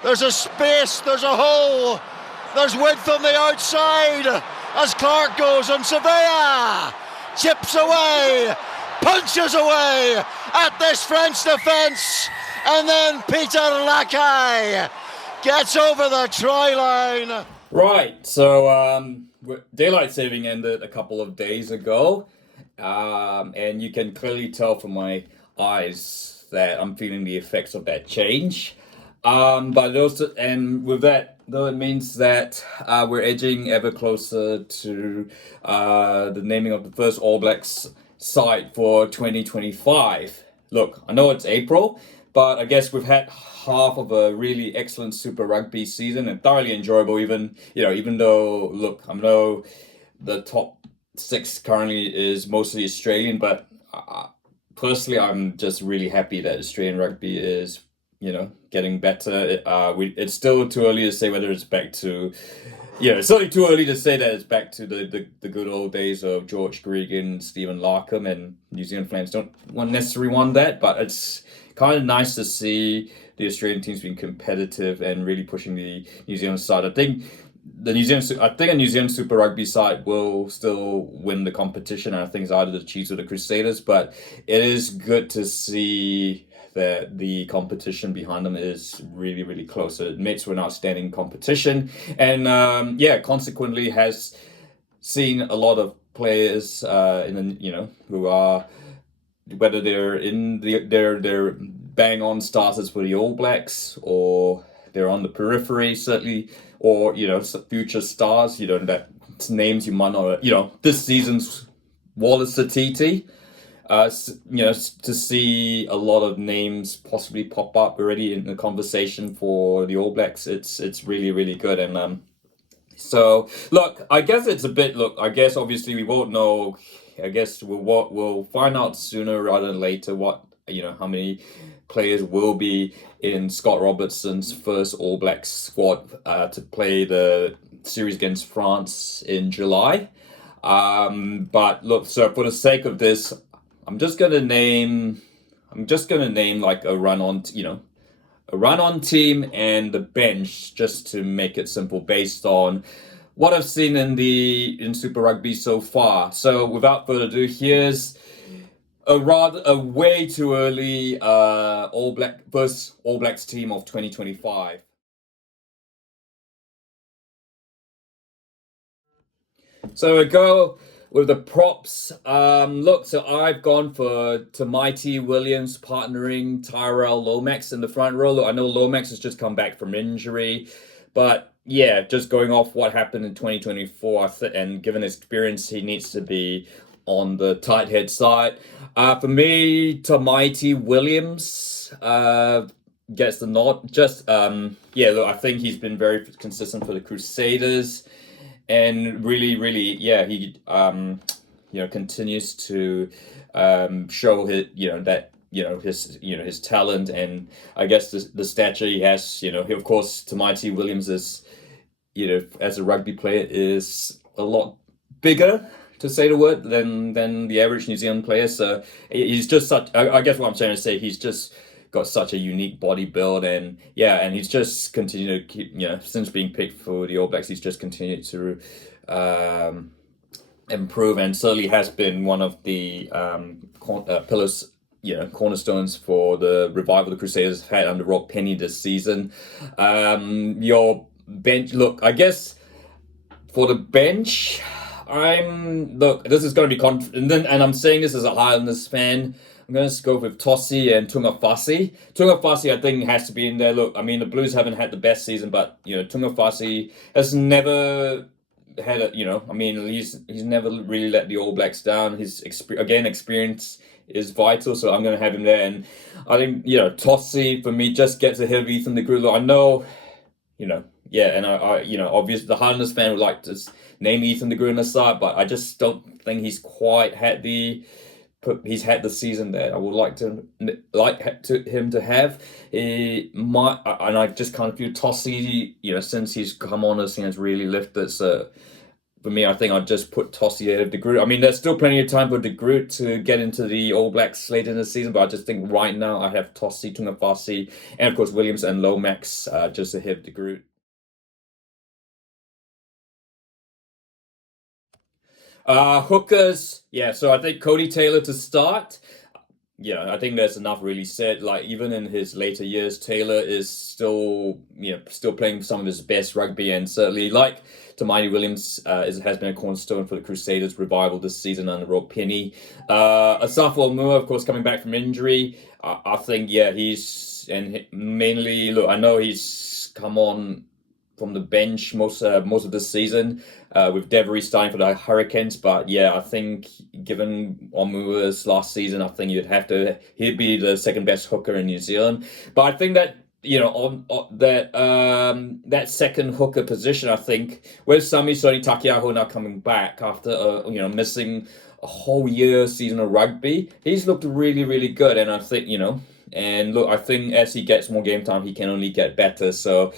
There's a space, there's a hole, there's width on the outside as Clark goes, and Sevilla chips away, punches away at this French defence, and then Peter Lacaille gets over the try line. Right, so daylight saving ended a couple of days ago, and you can clearly tell from my eyes that I'm feeling the effects of that change. But also, and with that, though, it means that we're edging ever closer to the naming of the first All Blacks side for 2025. Look, I know it's April, but I guess we've had half of a really excellent Super Rugby season and thoroughly enjoyable. Even though, look, I know the top six currently is mostly Australian, but personally, I'm just really happy that Australian rugby is getting better. It's still too early to say whether it's back to, it's certainly too early to say that it's back to the good old days of George Gregan, Stephen Larkham, and New Zealand fans don't necessarily want that, but it's kind of nice to see the Australian teams being competitive and really pushing the New Zealand side. I think a New Zealand Super Rugby side will still win the competition. I think it's either the Chiefs or the Crusaders, but it is good to see that the competition behind them is really, really close. It makes for an outstanding competition, and consequently has seen a lot of players who are, whether they're in they're bang on starters for the All Blacks or they're on the periphery certainly, or future stars. That names you might not. This season's Wallace Satiti. To see a lot of names possibly pop up already in the conversation for the All Blacks, it's really, really good. And so look, I guess it's a bit. Look, I guess obviously we won't know. I guess we'll find out sooner rather than later what how many players will be in Scott Robertson's first All Blacks squad to play the series against France in July. But look, so for the sake of this, I'm just gonna name like a run on team and the bench, just to make it simple based on what I've seen in Super Rugby so far. So without further ado, here's a way too early first All Blacks team of 2025. So we go with the props. Look, so I've gone for Tamaiti Williams partnering Tyrell Lomax in the front row. Look, I know Lomax has just come back from injury, but yeah, just going off what happened in 2024, and given his experience, he needs to be on the tight head side. For me, Tamaiti Williams gets the nod. Look, I think he's been very consistent for the Crusaders. And really, really, he continues to show his talent, and I guess the stature he has. Of course, Tamaiti Williams is, as a rugby player, is a lot bigger, to say the word, than the average New Zealand player. So he's just such. I guess what I'm trying to say, he's just got such a unique body build, and he's just continued to keep, since being picked for the All Blacks, he's just continued to improve, and certainly has been one of the pillars, cornerstones for the revival the Crusaders have had under Rob Penny this season. Your bench, look, I guess for the bench, this is going to be and I'm saying this as a Highlanders fan. I'm going to go with Tossi and Tungafasi. Tungafasi, I think, has to be in there. Look, I mean, the Blues haven't had the best season, but, Tungafasi has never had he's never really let the All Blacks down. His experience is vital, so I'm going to have him there. And I think, Tossi, for me, just gets ahead of Ethan de Groot. Look, I know, and obviously the Highlanders fan would like to name Ethan de Groot on the side, but I just don't think he's quite had he's had the season that I would like him to have. And I just kind of feel Tossi, since he's come on, this thing has really lifted. So for me, I think I'd just put Tossie ahead of De Groot. I mean, there's still plenty of time for De Groot to get into the All Blacks later in the season, but I just think right now I have Tossie, Tungafasi, and of course Williams and Lomax just ahead of De Groot. Hookers, yeah. So I think Cody Taylor to start. Yeah, I think there's enough really said. Like even in his later years, Taylor is still, still playing some of his best rugby, and certainly like Tamani Williams has been a cornerstone for the Crusaders' revival this season under Rob Penny. Asafo Moore, of course, coming back from injury. I think mainly look. I know he's come on from the bench most of this season with Devery starting for the Hurricanes. But yeah, I think given Omua's last season, I think he'd be the second best hooker in New Zealand. But I think that on that second hooker position, I think with Sami Soni Takiaho now coming back after missing a whole year season of rugby, he's looked really really good, and I think and look, I think as he gets more game time, he can only get better. So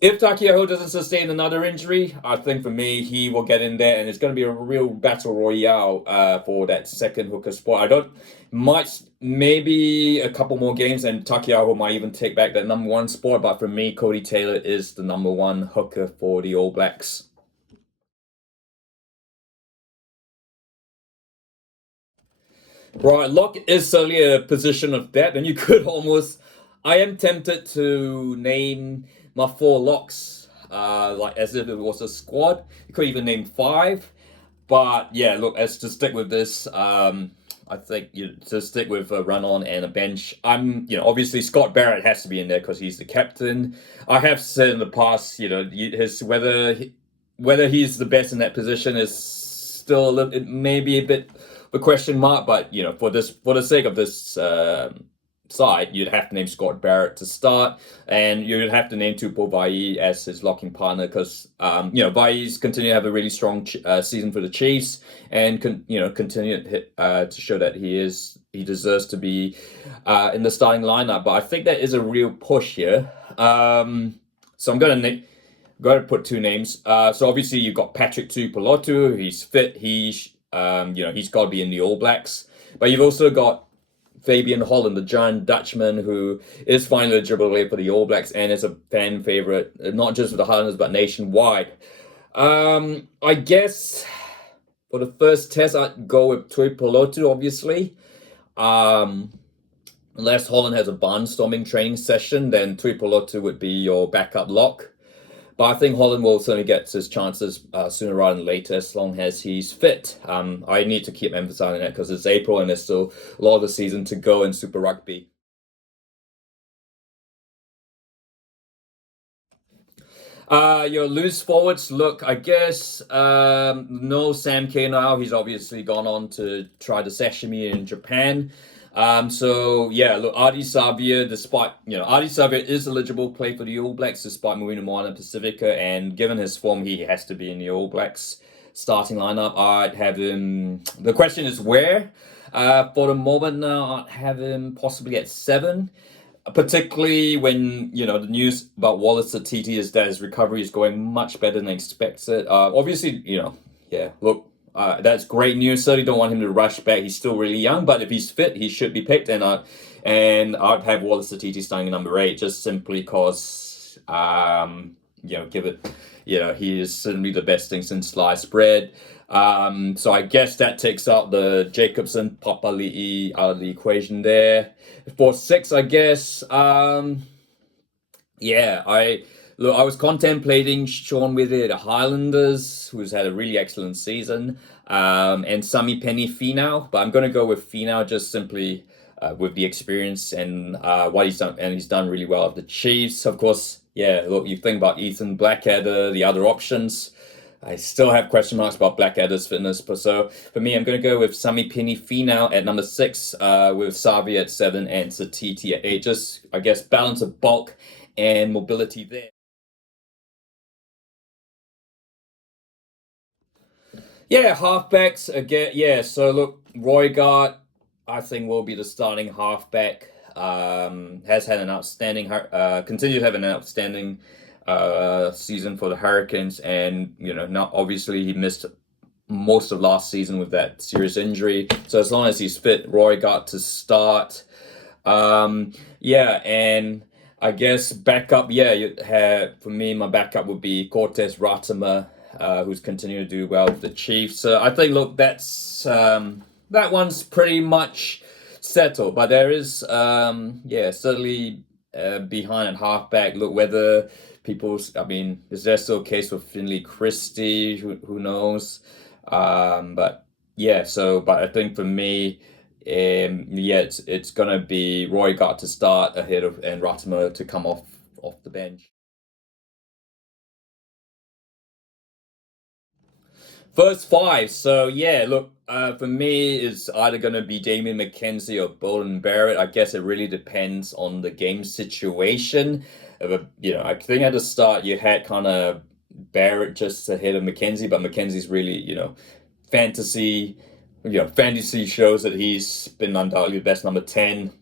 if Takiaho doesn't sustain another injury, I think for me, he will get in there, and it's going to be a real battle royale for that second hooker spot. Maybe a couple more games, and Takiaho might even take back that number one spot, but for me, Cody Taylor is the number one hooker for the All Blacks. Right, lock is certainly a position of depth, and you could almost. I am tempted to name my four locks, like as if it was a squad. You could even name five, but yeah, look, as to stick with this, I think to stick with a run on and a bench. Obviously Scott Barrett has to be in there because he's the captain. I have said in the past, his whether he's the best in that position is still it may be a bit of a question mark, but for the sake of this side, you'd have to name Scott Barrett to start, and you'd have to name Tupou Vaa'i as his locking partner because Vai's continue to have a really strong season for the Chiefs, and continue to show that he deserves to be in the starting lineup. But I think that is a real push here. So I'm going to put two names. So obviously you've got Patrick Tuipulotu. He's fit. He's got to be in the All Blacks. But you've also got Fabian Holland, the giant Dutchman, who is finally eligible to play for the All Blacks and is a fan favorite, not just with the Highlanders but nationwide. I guess for the first test, I'd go with Tuipulotu, obviously. Unless Holland has a barnstorming training session, then Tuipulotu would be your backup lock. But I think Holland will certainly get his chances sooner rather than later, as long as he's fit. I need to keep emphasizing that because it's April and there's still a lot of the season to go in Super Rugby. Your loose forwards, look, I guess no Sam K now. He's obviously gone on to try the sashimi in Japan. So yeah, look, Ardie Savea, despite Ardie Savea is eligible to play for the All Blacks despite Moina Moana Pacifica, and given his form, he has to be in the All Blacks starting lineup. I'd have him. The question is where. For the moment now, I'd have him possibly at 7. Particularly when the news about Wallace Atiti is that his recovery is going much better than expected. Obviously, yeah. Look, that's great news. Certainly don't want him to rush back. He's still really young, but if he's fit, he should be picked. And I'd have Wallace Atiti starting at number 8, just simply because he is certainly the best thing since sliced bread. So I guess that takes out the Jacobson Papali'i out of the equation there. For 6, I guess. I was contemplating Sean Wither, the Highlanders, who's had a really excellent season, and Sami Penny Finau, but I'm going to go with Finau just simply with the experience and what he's done, and he's done really well at the Chiefs. Of course, you think about Ethan Blackadder, the other options. I still have question marks about Blackadder's fitness, but so for me, I'm going to go with Sami Penny Finau at number 6, with Savea at 7 and Satiti at 8. Just, I guess, balance of bulk and mobility there. Yeah, halfbacks again. Yeah, so look, Roygaard, I think will be the starting halfback. Has had an outstanding, continue to have an outstanding season for the Hurricanes, and not obviously he missed most of last season with that serious injury. So as long as he's fit, Roy got to start. Yeah, and I guess backup. Yeah, for me, my backup would be Cortez Ratimer, who's continuing to do well with the Chiefs. So I think, look, that one's pretty much settled. But there is, certainly behind at halfback. Look, whether is there still a case for Finley Christie? Who knows? But yeah, but I think for me, it's gonna be Roy got to start ahead of and Ratimer to come off the bench. First five. So yeah, look, for me, it's either gonna be Damien McKenzie or Bolden Barrett. I guess it really depends on the game situation. I think at the start you had kind of Barrett just ahead of McKenzie, but McKenzie's really, fantasy, fantasy shows that he's been undoubtedly the best number 10.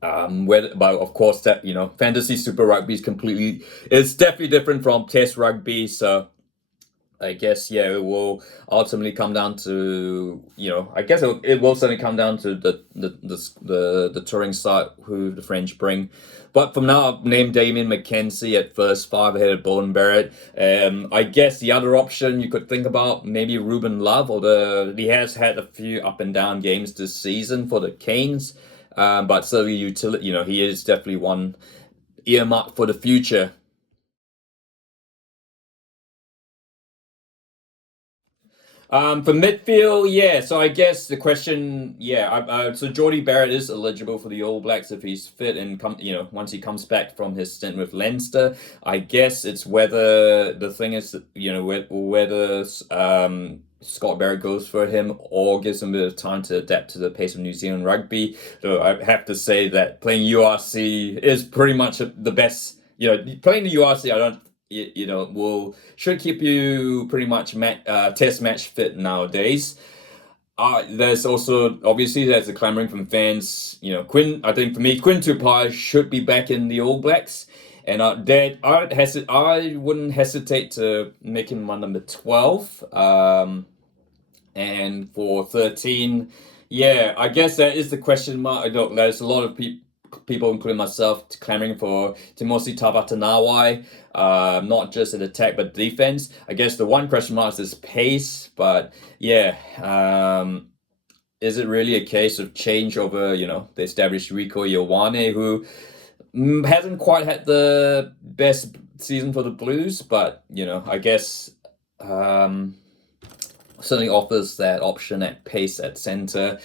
But of course that, fantasy super rugby it's definitely different from test rugby. So I guess, yeah, it will ultimately come down to, I guess it will certainly come down to the touring side who the French bring. But from now, I've named Damien McKenzie at first five ahead of Bolden Barrett. I guess the other option you could think about, maybe Ruben Love, although he has had a few up and down games this season for the Canes. But certainly he is definitely one earmarked for the future. For midfield, yeah. So I guess the question, yeah. So Jordie Barrett is eligible for the All Blacks if he's fit and once he comes back from his stint with Leinster. I guess it's whether the thing is, whether Scott Barrett goes for him or gives him a bit of time to adapt to the pace of New Zealand rugby. So I have to say that playing URC is pretty much the best. Playing the URC, I don't. Should keep you pretty much test match fit nowadays. There's also obviously there's a clamoring from fans. I think for me, Quinn Tupai should be back in the All Blacks, and I wouldn't hesitate to make him my number 12. And for 13, yeah, I guess that is the question mark. There's a lot of people, including myself, clamoring for Timosi Tavatanawai, not just in attack but defense. I guess the one question mark is his pace, but yeah, is it really a case of change over, the established Rico Ioane, who hasn't quite had the best season for the Blues, but I guess certainly offers that option at pace at center.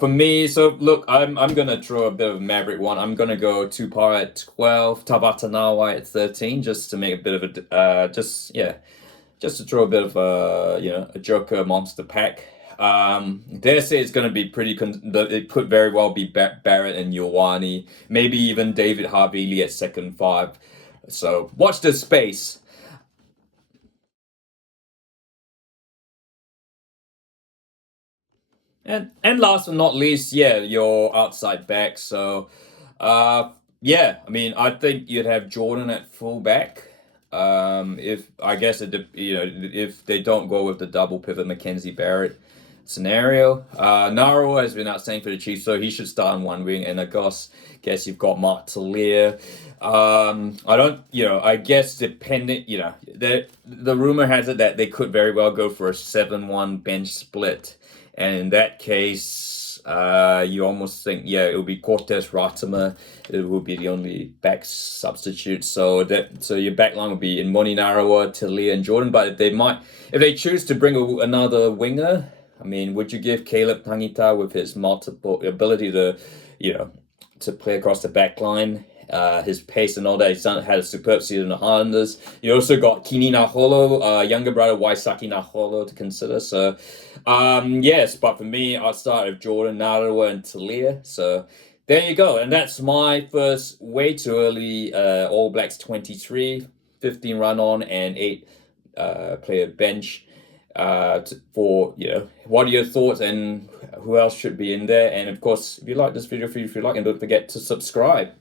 For me, so look, I'm gonna throw a bit of a maverick one. I'm gonna go Tupai at 12, Tavatanawai at 13, just to make a bit of a just to throw a bit of a joker amongst the pack. Dare say it's gonna be it could very well be Barrett and Ioane, maybe even David Havili at second five. So watch this space. And last but not least, yeah, your outside back. So, I think you'd have Jordan at fullback. If I guess if they don't go with the double pivot McKenzie Barrett scenario, Naro has been outstanding for the Chiefs, so he should start on one wing. And guess you've got Mark Talia. I guess depending, the rumor has it that they could very well go for a 7-1 bench split. And in that case, you almost think, it will be Cortez Ratimer. It will be the only back substitute. So your back line will be in Moni Narawa, Talia, and Jordan. But if they choose to bring another winger, would you give Caleb Tangita with his multiple ability to, to play across the back line? His pace and all that. He's had a superb season in the Highlanders. You also got Kini Naholo, younger brother Waisaki Naholo to consider. So, yes, but for me, I'd start with Jordan, Narawa, and Talia. So there you go. And that's my first way too early All Blacks 23, 15 run on, and 8 player bench. What are your thoughts and who else should be in there? And of course, if you like this video, and don't forget to subscribe.